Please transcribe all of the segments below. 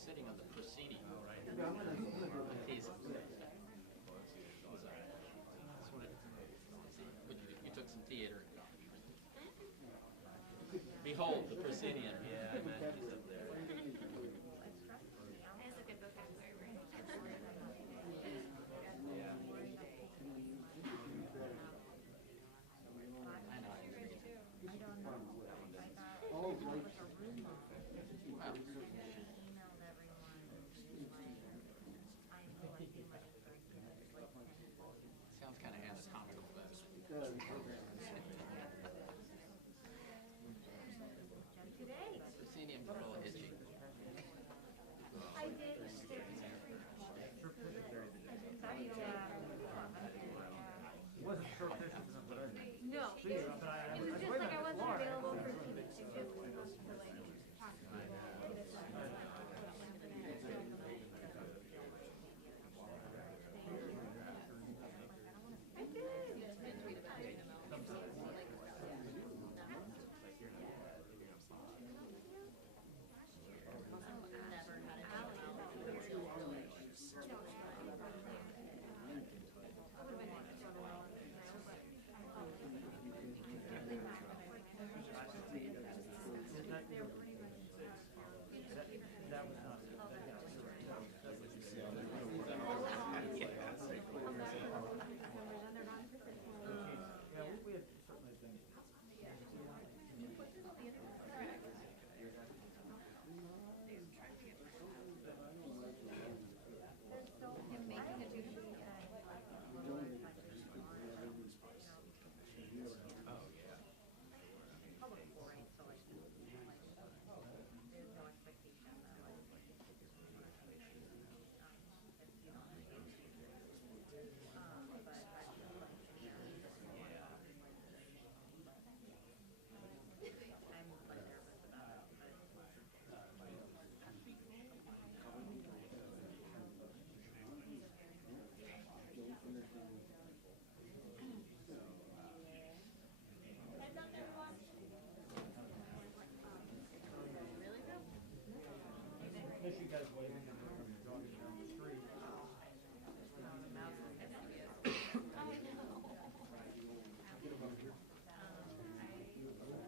sitting on the proscenium. He's, that's what it, but you took some theater. Behold the proscenium. Yeah, I imagine he's up there. Has a good vocabulary. Yeah. I know. I don't know. I thought it was a rumor. Wow. She emailed everyone and she's like, I'm collecting money for kids, like 10 people. Sounds kind of anatomical, though. Today. Proscenium's a little itchy. I did. Wasn't sure if this was what I did. No, it was just like I wasn't available for Tuesday. It's just supposed to like talk to people. I did. That was not, yeah, we had certainly been. Miss you guys waving and jogging down the street.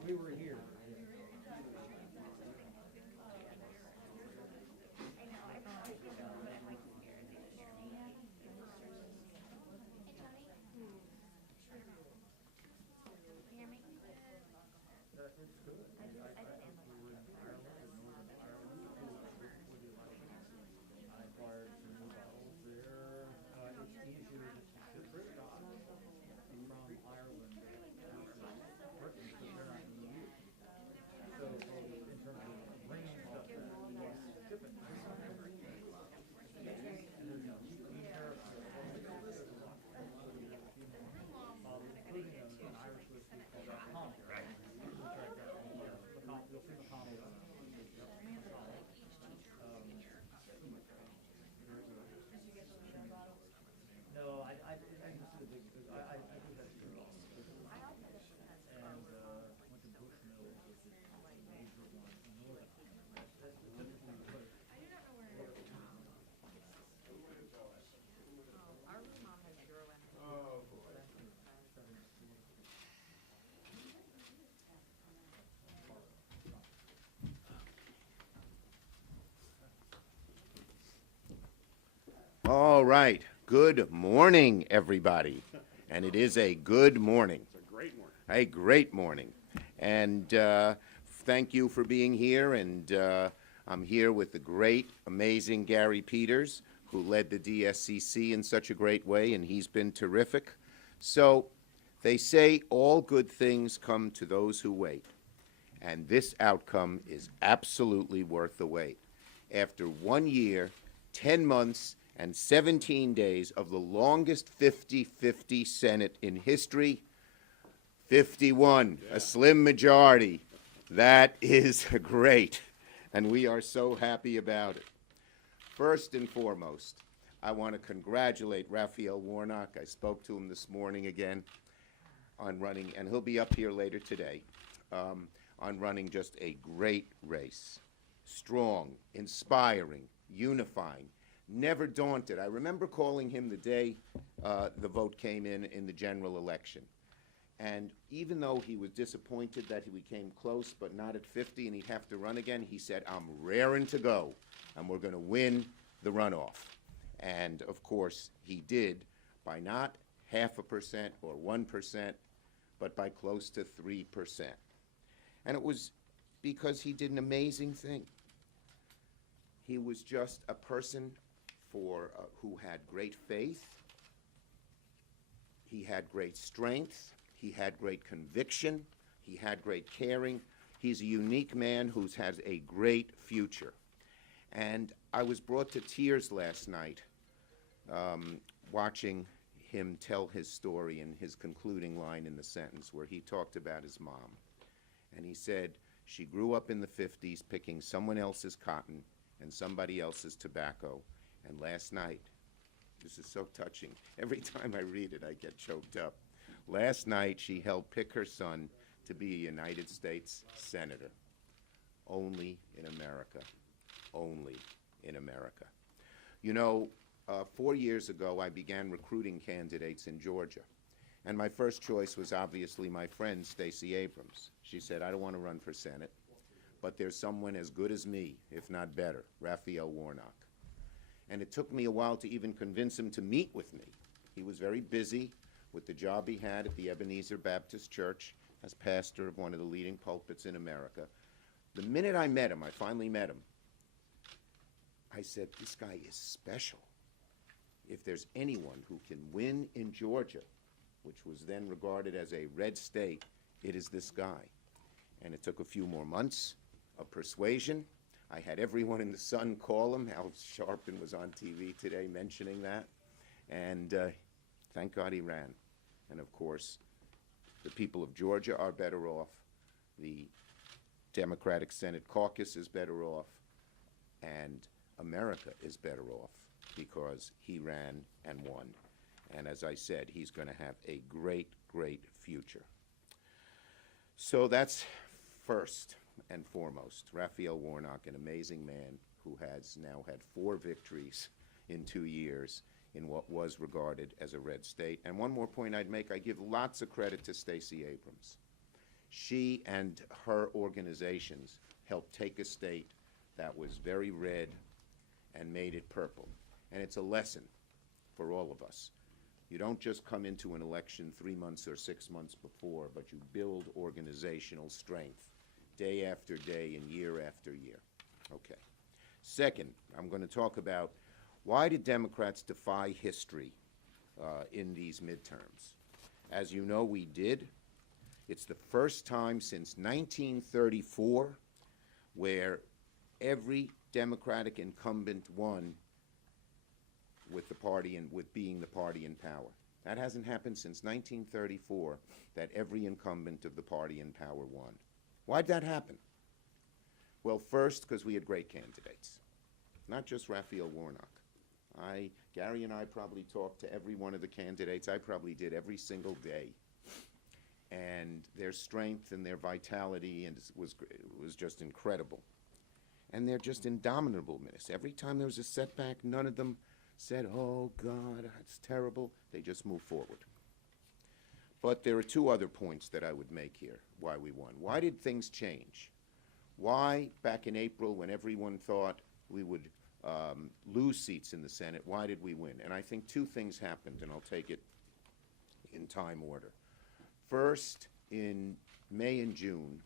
We were here. It's good. We were in Ireland, in Northern Ireland, for the elections. I acquired some new bottles there. It's easier to ship stuff from Ireland to Britain because they're not in the EU. So in terms of bringing stuff back, shipping. And there's we tariffs including an Irish whiskey called McConnell. You'll see McConnell. No, I just did a big, I did that too. And went to Bushmill, which is a major one in Northern Ireland. That's typically what. Our mom has 0 energy. Oh, boy. All right. Good morning, everybody. And it is a good morning. It's a great morning. A great morning. And thank you for being here. And I'm here with the great, amazing Gary Peters, who led the DSCC in such a great way, and he's been terrific. So they say all good things come to those who wait. And this outcome is absolutely worth the wait. After 1 year, 10 months, and 17 days of the longest 50-50 Senate in history, 51, a slim majority. That is great, and we are so happy about it. First and foremost, I want to congratulate Raphael Warnock. I spoke to him this morning again on running, and he'll be up here later today, on running just a great race. strong, inspiring, unifying, never daunted. I remember calling him the day the vote came in the general election. And even though he was disappointed that he came close, but not at 50, and he'd have to run again, he said, I'm raring to go, and we're going to win the runoff. And, of course, he did by not 0.5% or 1%, but by close to 3%. And it was because he did an amazing thing. He was just a person who had great faith. He had great strength. He had great conviction. He had great caring. He's a unique man who has a great future. And I was brought to tears last night watching him tell his story in his concluding line in the sentence where he talked about his mom. And he said, she grew up in the 50s picking someone else's cotton and somebody else's tobacco. And last night, this is so touching. Every time I read it, I get choked up. Last night, she helped pick her son to be a United States Senator. Only in America. Only in America. You know, 4 years ago, I began recruiting candidates in Georgia. And my first choice was obviously my friend, Stacey Abrams. She said, I don't want to run for Senate, but there's someone as good as me, if not better, Raphael Warnock. And it took me a while to even convince him to meet with me. He was very busy with the job he had at the Ebenezer Baptist Church as pastor of one of the leading pulpits in America. The minute I met him, I finally met him, I said, this guy is special. If there's anyone who can win in Georgia, which was then regarded as a red state, it is this guy. And it took a few more months of persuasion. I had everyone in the Sun call him. Al Sharpton was on TV today mentioning that. And thank God he ran. And of course, the people of Georgia are better off. The Democratic Senate caucus is better off. And America is better off because he ran and won. And as I said, he's going to have a great, great future. So that's first and foremost. Raphael Warnock, an amazing man who has now had 4 victories in 2 years in what was regarded as a red state. And one more point I'd make, I give lots of credit to Stacey Abrams. She and her organizations helped take a state that was very red and made it purple. And it's a lesson for all of us. You don't just come into an election 3 months or 6 months before, but you build organizational strength day after day and year after year. Okay. Second, I'm going to talk about why did Democrats defy history in these midterms? As you know, we did. It's the first time since 1934 where every Democratic incumbent won with the party and with being the party in power. That hasn't happened since 1934, that every incumbent of the party in power won. Why'd that happen? Well, first, because we had great candidates, not just Raphael Warnock. Gary and I probably talked to every one of the candidates. I probably did every single day. And their strength and their vitality was just incredible. And they're just indomitable ministers. Every time there was a setback, none of them said, oh, God, it's terrible. They just moved forward. But there are 2 other points that I would make here, why we won. Why did things change? Why, back in April, when everyone thought we would lose seats in the Senate, why did we win? And I think 2 things happened, and I'll take it in time order. First, in May and June,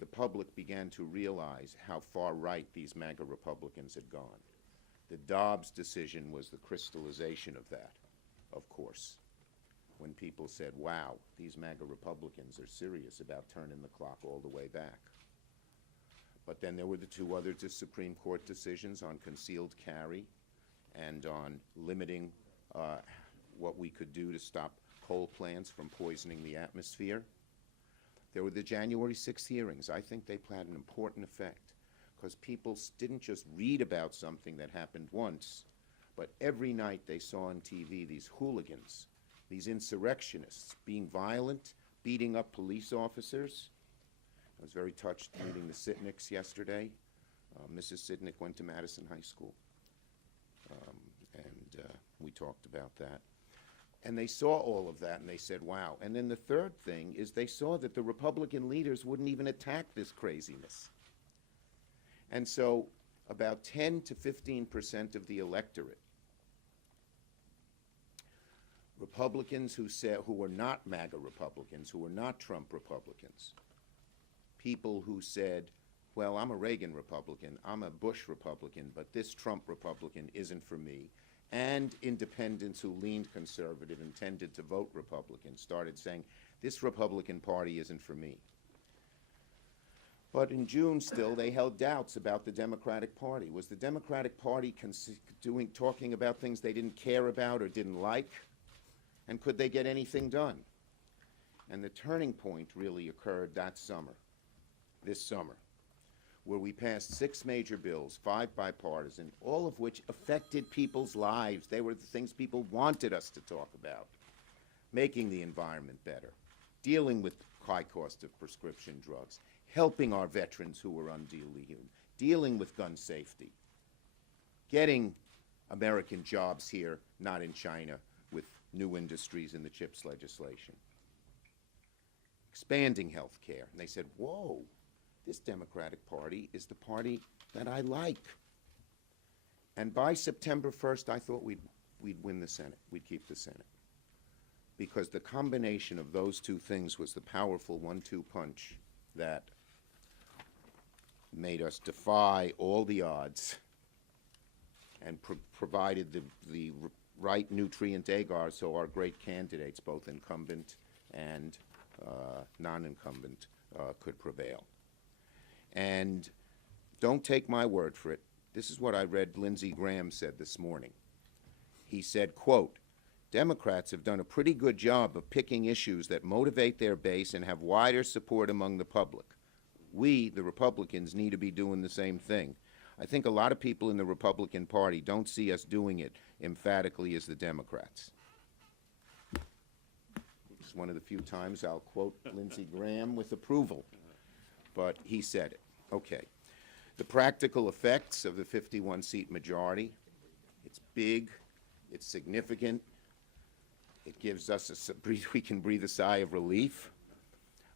the public began to realize how far right these MAGA Republicans had gone. The Dobbs decision was the crystallization of that, of course, when people said, wow, these MAGA Republicans are serious about turning the clock all the way back. But then there were the 2 other Supreme Court decisions on concealed carry and on limiting what we could do to stop coal plants from poisoning the atmosphere. There were the January 6th hearings. I think they had an important effect because people didn't just read about something that happened once, but every night they saw on TV these hooligans, these insurrectionists being violent, beating up police officers. I was very touched meeting the Sitniks yesterday. Mrs. Sidnick went to Madison High School, and we talked about that. And they saw all of that, and they said, wow. And then the third thing is they saw that the Republican leaders wouldn't even attack this craziness. And so about 10 to 15% of the electorate, Republicans who were not MAGA Republicans, who were not Trump Republicans, people who said, well, I'm a Reagan Republican, I'm a Bush Republican, but this Trump Republican isn't for me, and independents who leaned conservative and tended to vote Republican started saying, this Republican Party isn't for me. But in June still, they held doubts about the Democratic Party. Was the Democratic Party talking about things they didn't care about or didn't like? And could they get anything done? And the turning point really occurred that summer, this summer, where we passed 6 major bills, 5 bipartisan, all of which affected people's lives. They were the things people wanted us to talk about. Making the environment better, dealing with high cost of prescription drugs, helping our veterans who were unduly human, dealing with gun safety, getting American jobs here, not in China, with new industries in the CHIPS legislation, expanding health care. And they said, whoa, this Democratic Party is the party that I like. And by September 1st, I thought we'd win the Senate, we'd keep the Senate. Because the combination of those two things was the powerful 1-2 punch that made us defy all the odds and provided the right nutrient agar so our great candidates, both incumbent and non-incumbent, could prevail. And don't take my word for it. This is what I read Lindsey Graham said this morning. He said, quote, Democrats have done a pretty good job of picking issues that motivate their base and have wider support among the public. We, the Republicans, need to be doing the same thing. I think a lot of people in the Republican Party don't see us doing it emphatically as the Democrats. It's one of the few times I'll quote Lindsey Graham with approval, but he said it. Okay. The practical effects of the 51-seat majority, it's big, it's significant, it gives us we can breathe a sigh of relief.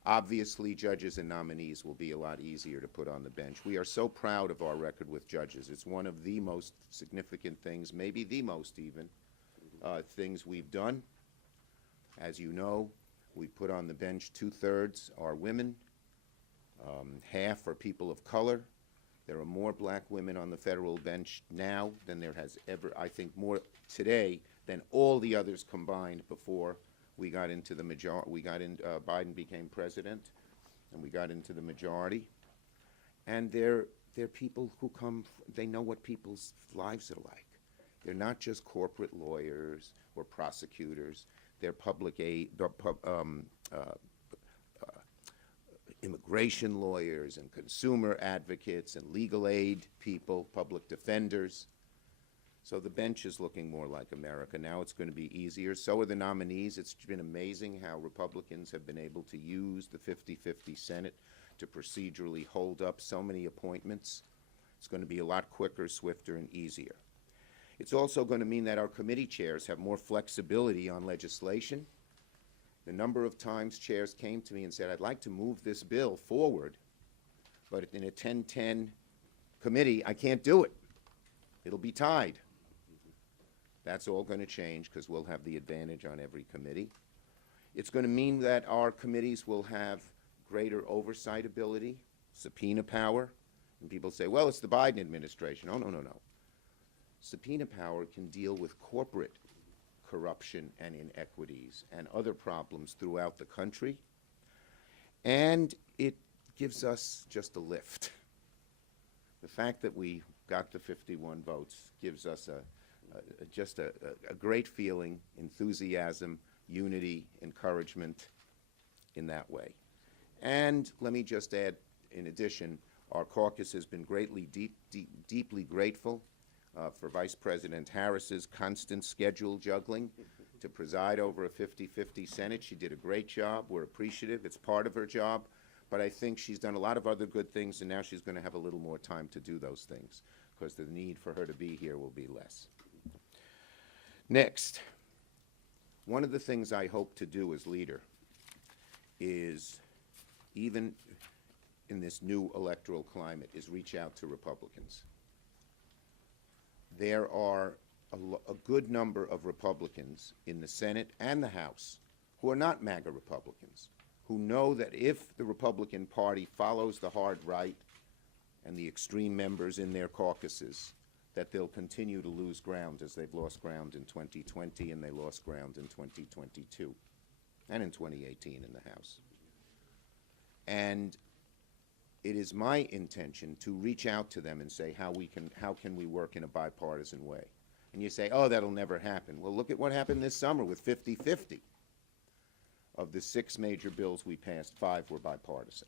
Obviously, judges and nominees will be a lot easier to put on the bench. We are so proud of our record with judges. It's one of the most significant things, maybe the most even, things we've done. As you know, we put on the bench 2/3 are women, half are people of color. There are more black women on the federal bench now than there has ever, I think more today than all the others combined before we got into the majority. Biden became president, and we got into the majority. And they're people who they know what people's lives are like. They're not just corporate lawyers or prosecutors. They're public aid, immigration lawyers and consumer advocates and legal aid people, public defenders. So the bench is looking more like America. Now it's going to be easier. So are the nominees. It's been amazing how Republicans have been able to use the 50-50 Senate to procedurally hold up so many appointments. It's going to be a lot quicker, swifter, and easier. It's also going to mean that our committee chairs have more flexibility on legislation. The number of times chairs came to me and said, I'd like to move this bill forward, but in a 10-10 committee, I can't do it. It'll be tied. That's all going to change because we'll have the advantage on every committee. It's going to mean that our committees will have greater oversight ability, subpoena power. And people say, well, it's the Biden administration. Oh, no, no, no. Subpoena power can deal with corporate corruption and inequities and other problems throughout the country. And it gives us just a lift. The fact that we got the 51 votes gives us just a great feeling, enthusiasm, unity, encouragement in that way. And let me just add, in addition, our caucus has been deeply grateful for Vice President Harris's constant schedule juggling to preside over a 50-50 Senate. She did a great job. We're appreciative. It's part of her job. but I think she's done a lot of other good things, and now she's going to have a little more time to do those things, because the need for her to be here will be less. Next, one of the things I hope to do as leader is, even in this new electoral climate, is reach out to Republicans. There are a good number of Republicans in the Senate and the House who are not MAGA Republicans, who know that if the Republican Party follows the hard right and the extreme members in their caucuses, that they'll continue to lose ground, as they've lost ground in 2020 and they lost ground in 2022 and in 2018 in the House. And it is my intention to reach out to them and say how can we work in a bipartisan way. And you say, oh, that'll never happen. Well, look at what happened this summer with 50-50. Of the 6 major bills we passed, 5 were bipartisan.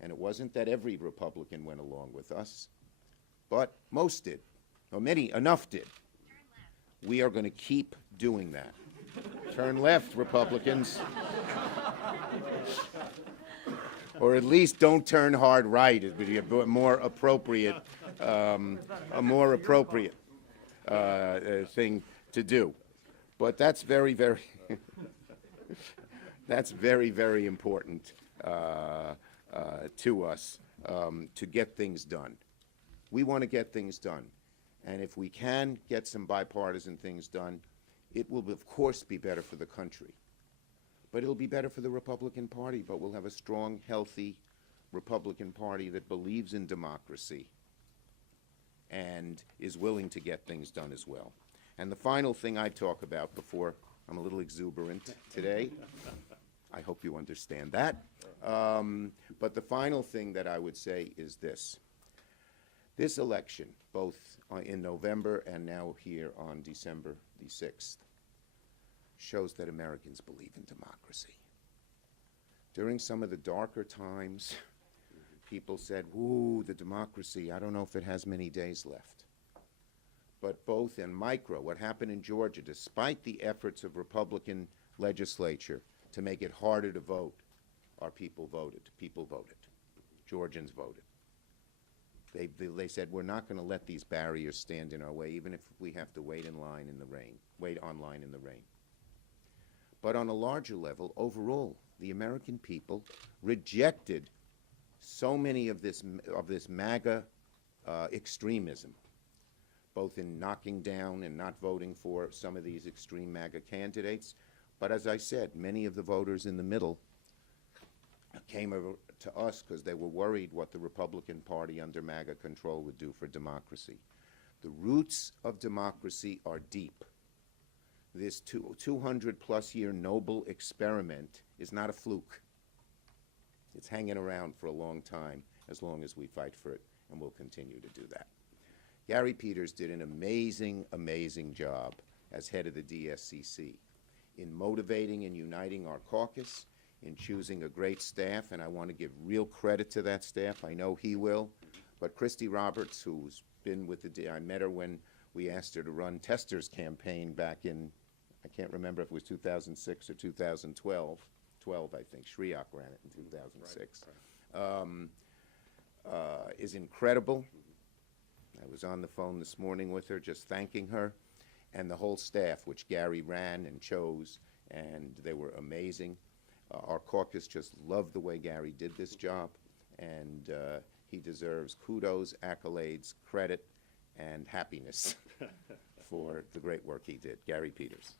And it wasn't that every Republican went along with us, but most did, or enough did. We are going to keep doing that. Turn left, Republicans. Or at least don't turn hard right. It would be a more appropriate, thing to do. But that's very, very, that's very, very important to us to get things done. We want to get things done. And if we can get some bipartisan things done, it will, of course, be better for the country. But it'll be better for the Republican Party, but we'll have a strong, healthy Republican Party that believes in democracy and is willing to get things done as well. And the final thing I talk about before, I'm a little exuberant today. I hope you understand that. But the final thing that I would say is this. This election, both in November and now here on December the 6th, shows that Americans believe in democracy. During some of the darker times, people said, ooh, the democracy, I don't know if it has many days left. But both in micro, what happened in Georgia, despite the efforts of Republican legislature to make it harder to vote, our people voted. People voted. Georgians voted. They said, we're not going to let these barriers stand in our way, even if we have to wait online in the rain. But on a larger level, overall, the American people rejected so many of this MAGA extremism, both in knocking down and not voting for some of these extreme MAGA candidates. But as I said, many of the voters in the middle came over to us because they were worried what the Republican Party under MAGA control would do for democracy. The roots of democracy are deep. This 200-plus year noble experiment is not a fluke. It's hanging around for a long time, as long as we fight for it, and we'll continue to do that. Gary Peters did an amazing, amazing job as head of the DSCC in motivating and uniting our caucus, in choosing a great staff, and I want to give real credit to that staff. I know he will. But Christy Roberts, who's been with I met her when we asked her to run Tester's campaign back in, I can't remember if it was 2006 or 2012. 12, I think. Shriak ran it in 2006. Right. Is incredible. I was on the phone this morning with her, just thanking her, and the whole staff, which Gary ran and chose, and they were amazing. Our caucus just loved the way Gary did this job, and he deserves kudos, accolades, credit, and happiness for the great work he did. Gary Peters.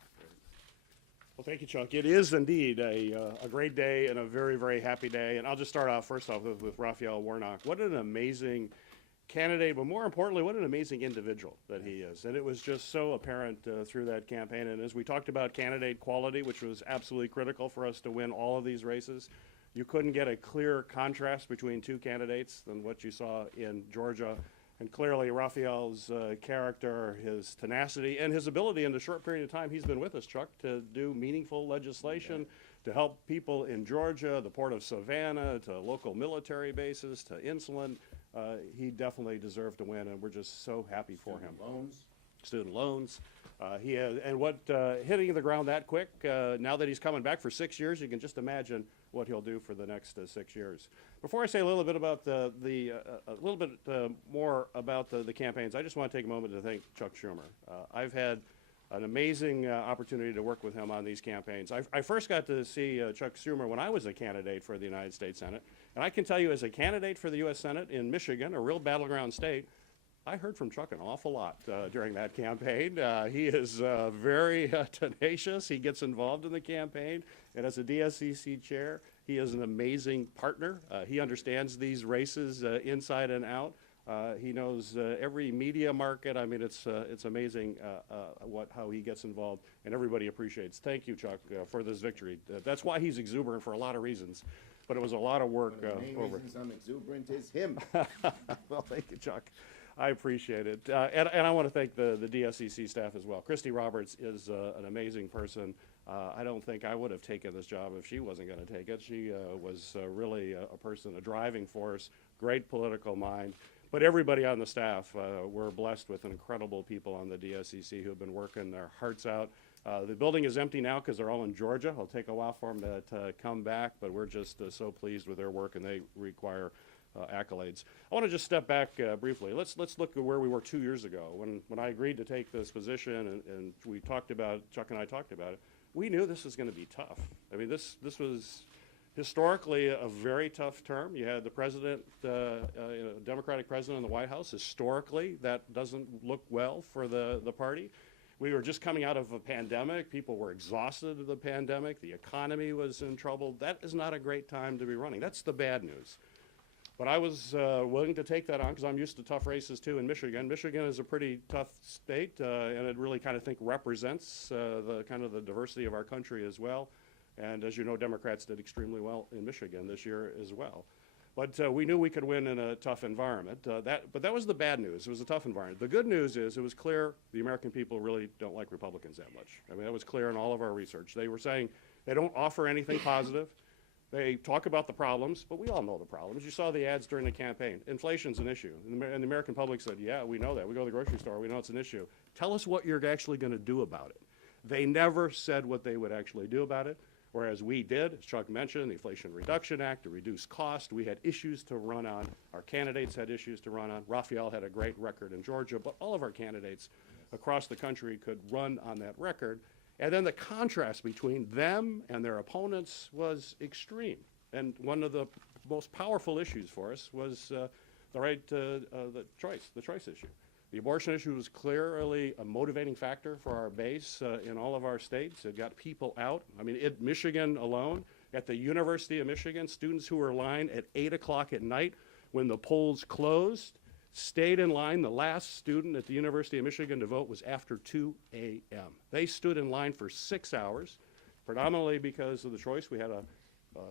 Well, thank you, Chuck. It is indeed a great day and a very, very happy day. And I'll just start off first off with Raphael Warnock. What an amazing candidate, but more importantly, what an amazing individual that he is. And it was just so apparent through that campaign. And as we talked about candidate quality, which was absolutely critical for us to win all of these races, you couldn't get a clearer contrast between two candidates than what you saw in Georgia. And clearly, Raphael's character, his tenacity, and his ability in the short period of time he's been with us, Chuck, to do meaningful legislation, to help people in Georgia, the port of Savannah, to local military bases, to insulin. He definitely deserved to win, and we're just so happy for him. Loans. student loans. He has, and what hitting the ground that quick, now that he's coming back for 6 years, you can just imagine what he'll do for the next 6 years. Before I say a little bit about more about the campaigns, I just want to take a moment to thank Chuck Schumer. I've had an amazing opportunity to work with him on these campaigns. I first got to see Chuck Schumer when I was a candidate for the United States Senate, and I can tell you as a candidate for the U.S. Senate in Michigan, a real battleground state, I heard from Chuck an awful lot during that campaign. He is very tenacious. He gets involved in the campaign, and as a DSCC chair, he is an amazing partner. He understands these races inside and out. He knows every media market. I mean, it's amazing how he gets involved, and everybody appreciates. Thank you, Chuck, for this victory. That's why he's exuberant for a lot of reasons, but it was a lot of work. One of the main reasons I'm exuberant is him. Well, thank you, Chuck. I appreciate it. And I want to thank the DSCC staff as well. Christy Roberts is an amazing person. I don't think I would have taken this job if she wasn't going to take it. She was really a person, a driving force, great political mind. But everybody on the staff, we're blessed with incredible people on the DSCC who have been working their hearts out. The building is empty now because they're all in Georgia. It'll take a while for them to come back, but we're just so pleased with their work, and they require accolades. I want to just step back briefly. Let's look at where we were 2 years ago when I agreed to take this position, and we talked about, Chuck and I talked about it. We knew this was going to be tough. I mean, this was historically a very tough term. You had the president, Democratic president in the White House. Historically, that doesn't look well for the party. We were just coming out of a pandemic. People were exhausted of the pandemic. The economy was in trouble. That is not a great time to be running. That's the bad news. But I was willing to take that on because I'm used to tough races too in Michigan. Michigan is a pretty tough state, and it really kind of represents the kind of the diversity of our country as well. And as you know, Democrats did extremely well in Michigan this year as well. But we knew we could win in a tough environment. But that was the bad news. It was a tough environment. The good news is it was clear the American people really don't like Republicans that much. I mean, that was clear in all of our research. They were saying they don't offer anything positive. They talk about the problems, but we all know the problems. You saw the ads during the campaign. Inflation's an issue. And the American public said, yeah, we know that. We go to the grocery store. We know it's an issue. Tell us what you're actually going to do about it. They never said what they would actually do about it, whereas we did, as Chuck mentioned, the Inflation Reduction Act to reduce cost. We had issues to run on. Our candidates had issues to run on. Raphael had a great record in Georgia, but all of our candidates across the country could run on that record. And then the contrast between them and their opponents was extreme. And one of the most powerful issues for us was the choice issue. The abortion issue was clearly a motivating factor for our base in all of our states. It got people out. I mean, in Michigan alone, at the University of Michigan, students who were in line at 8 o'clock at night when the polls closed stayed in line. The last student at the University of Michigan to vote was after 2 a.m. They stood in line for 6 hours, predominantly because of the choice. We had an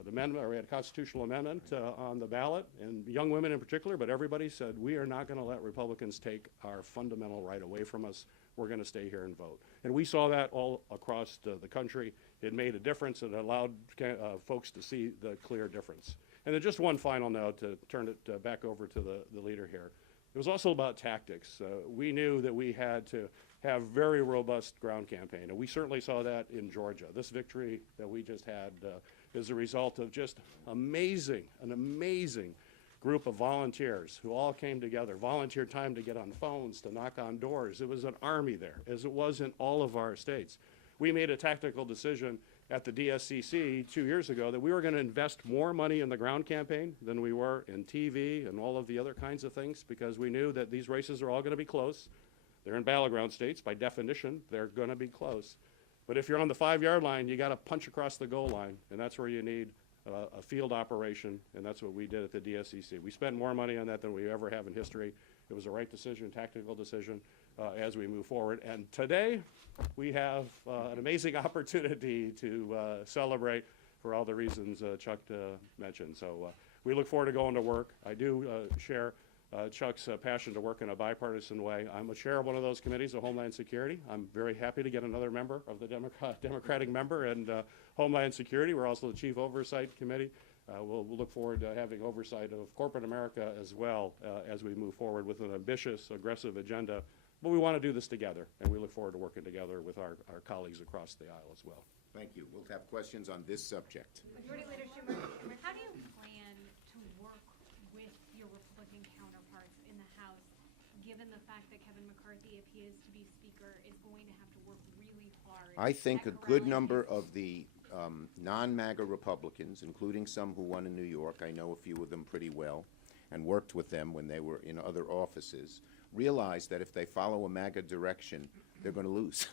amendment, or we had a constitutional amendment on the ballot, and young women in particular, but everybody said, we are not going to let Republicans take our fundamental right away from us. We're going to stay here and vote. And we saw that all across the country. It made a difference. It allowed folks to see the clear difference. And then just one final note to turn it back over to the leader here. It was also about tactics. We knew that we had to have very robust ground campaign, and we certainly saw that in Georgia. This victory that we just had is a result of just an amazing group of volunteers who all came together, volunteered time to get on phones, to knock on doors. It was an army there, as it was in all of our states. We made a tactical decision at the DSCC 2 years ago that we were going to invest more money in the ground campaign than we were in TV and all of the other kinds of things, because we knew that these races are all going to be close. They're in battleground states. By definition, they're going to be close. But if you're on the 5-yard line, you got to punch across the goal line, and that's where you need a field operation, and that's what we did at the DSCC. We spent more money on that than we ever have in history. It was the right decision, tactical decision, as we move forward. And today, we have an amazing opportunity to celebrate for all the reasons Chuck mentioned. So we look forward to going to work. I do share Chuck's passion to work in a bipartisan way. I'm a chair of one of those committees, of Homeland Security. I'm very happy to get another member of the Democratic member and Homeland Security. We're also the Chief Oversight Committee. We'll look forward to having oversight of corporate America as well as we move forward with an ambitious, aggressive agenda but we want to do this together, and we look forward to working together with our colleagues across the aisle as well. Thank you. We'll have questions on this subject. Majority Leader Chuck Schumer, how do you plan to work with your Republican counterparts in the House, given the fact that Kevin McCarthy, if he is to be Speaker, is going to have to work really hard? I think a at good corralling number his- of the non-MAGA Republicans, including some who won in New York, I know a few of them pretty well, and worked with them when they were in other offices, realize that if they follow a MAGA direction, they're going to lose.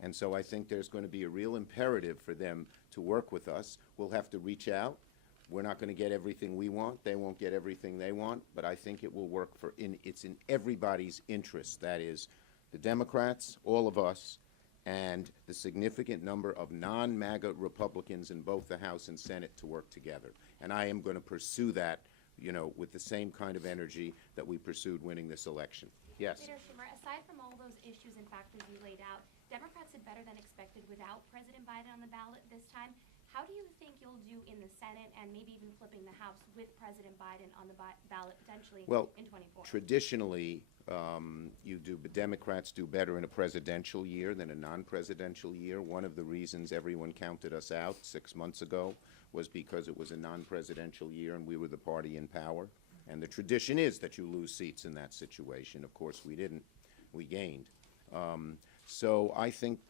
And so I think there's going to be a real imperative for them to work with us. We'll have to reach out. We're not going to get everything we want. They won't get everything they want. But I think it will work it's in everybody's interest. That is, the Democrats, all of us, and the significant number of non-MAGA Republicans in both the House and Senate to work together. And I am going to pursue that, you know, with the same kind of energy that we pursued winning this election. Yes? Leader Schumer, aside from all those issues and factors you laid out, Democrats did better than expected without President Biden on the ballot this time. How do you think you'll do in the Senate and maybe even flipping the House with President Biden on the ballot potentially Well, in 24? traditionally, Democrats do better in a presidential year than a non-presidential year. One of the reasons everyone counted us out 6 months ago was because it was a non-presidential year and we were the party in power. And the tradition is that you lose seats in that situation. Of course, we didn't. We gained. So I think,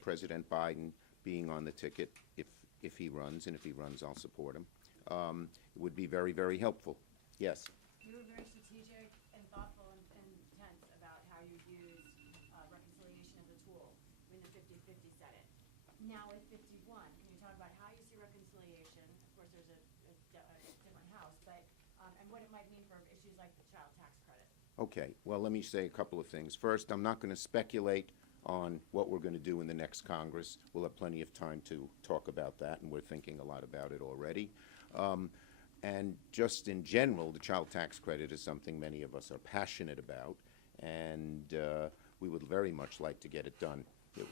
President Biden being on the ticket, if he runs, and if he runs, I'll support him, would be very, very helpful. Yes? You were very strategic and thoughtful and intense about how you use reconciliation as a tool in the 50-50 Senate. Now at 51, can you talk about how you see reconciliation? Of course, there's a different House, but and what it might mean for issues like the child tax credit. Okay, well, let me say a couple of things. First, I'm not going to speculate on what we're going to do in the next Congress. We'll have plenty of time to talk about that, and we're thinking a lot about it already. And just in general, the child tax credit is something many of us are passionate about, and we would very much like to get it done. It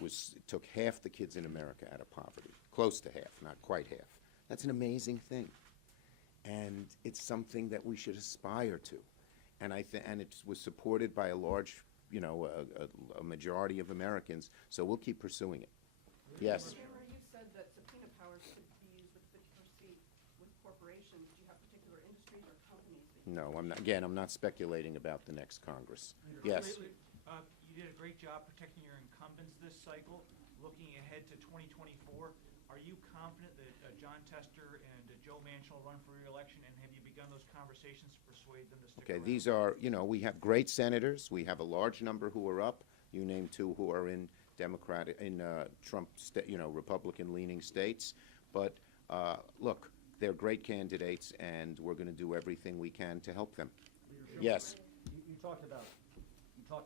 took half the kids in America out of poverty, close to half, not quite half. That's an amazing thing, and it's something that we should aspire to. And and it was supported by a large, a majority of Americans. So we'll keep pursuing it. Yes. Chairman, you said that subpoena powers could be used with 50% with corporations. Do you have particular industries or companies that you No, I'm not. Again, I'm not speculating about the next Congress. Yes. You did a great job protecting your incumbents this cycle. Looking ahead to 2024, are you confident that John Tester and Joe Manchin will run for re-election, and have you begun those conversations to persuade them to stick Okay. around? These are, we have great senators. We have a large number who are up. You named two who are in Trump, Republican-leaning states. But look, they're great candidates, and we're going to do everything we can to help them. Yes. You talked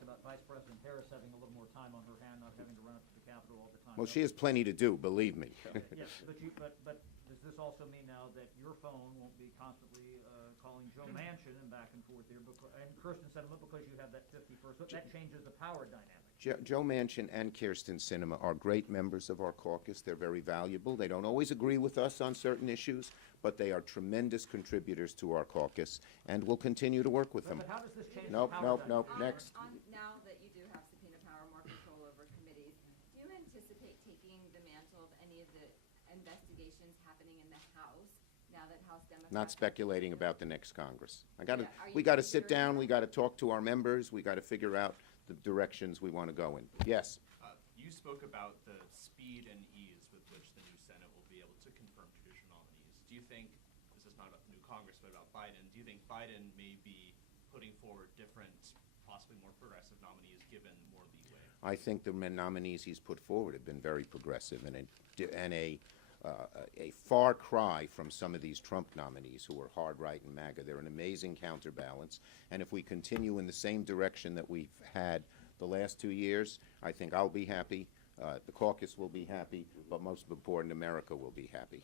about Vice President Harris having a little more time on her hand, not having to run up to the Capitol all the time. Well, she has plenty to do, believe me. Yes, but does this also mean now that your phone won't be constantly calling Joe Manchin and back and forth there, and Kirsten Sinema, because you have that 51st, but that changes the power dynamic. Joe Manchin and Kirsten Sinema are great members of our caucus. They're very valuable. They don't always agree with us on certain issues, but they are tremendous contributors to our caucus, and we'll continue to work with them. But how does this change the Nope, power nope, dynamic? next. Now that you do have subpoena power, more control over committees, do you anticipate taking the mantle of any of the investigations happening in the House now that House Democrats? Not speculating about the next Congress. Yeah, We gotta sit down, we gotta talk to our members, we gotta figure out the directions we wanna go in. Yes? You spoke about the speed and ease with which the new Senate will be able to confirm traditional nominees. Do you think, this is not about the new Congress, but about Biden, do you think Biden may be putting forward different, possibly more progressive nominees given more leeway? I think the nominees he's put forward have been very progressive and a far cry from some of these Trump nominees who are hard right and MAGA. They're an amazing counterbalance. And if we continue in the same direction that we've had the last 2 years, I think I'll be happy, the caucus will be happy, but most important, America will be happy.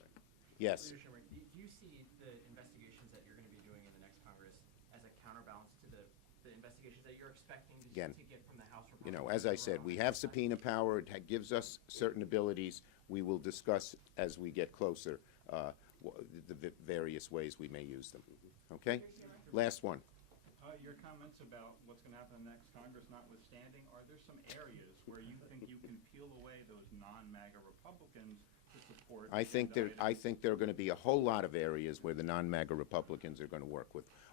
Yes? Leader Schumer, do you see the investigations that you're going to be doing in the next Congress as a counterbalance to the investigations that you're expecting to Again, get from the House as Republicans? I said, we have subpoena power. It gives us certain abilities. We will discuss as we get closer the various ways we may use them. Okay? Last one. Your comments about what's gonna happen in the next Congress notwithstanding, are there some areas where you think you can peel away those non-MAGA Republicans to support? I think there are going to be a whole lot of areas where the non-MAGA Republicans are going to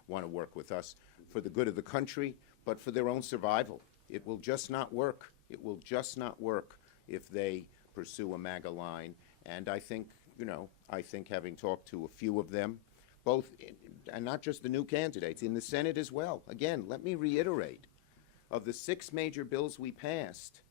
want to work with us for the good of the country, but for their own survival. It will just not work. It will just not work if they pursue a MAGA line. And I think, having talked to a few of them, and not just the new candidates, in the Senate as well. Again, let me reiterate, of the 6 major bills we passed,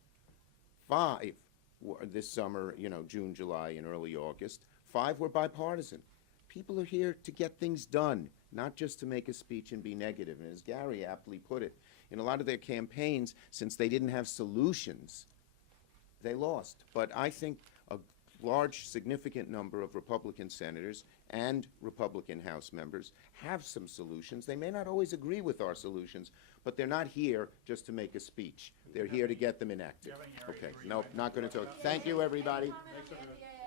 5 were this summer, June, July, and early August, 5 were bipartisan. People are here to get things done, not just to make a speech and be negative. And as Gary aptly put it, in a lot of their campaigns, since they didn't have solutions, they lost. But I think a large, significant number of Republican senators and Republican House members have some solutions. They may not always agree with our solutions, but they're not here just to make a speech. They're here to get them enacted. Okay, nope, not going to talk. Thank you, everybody. Comment on the NDAA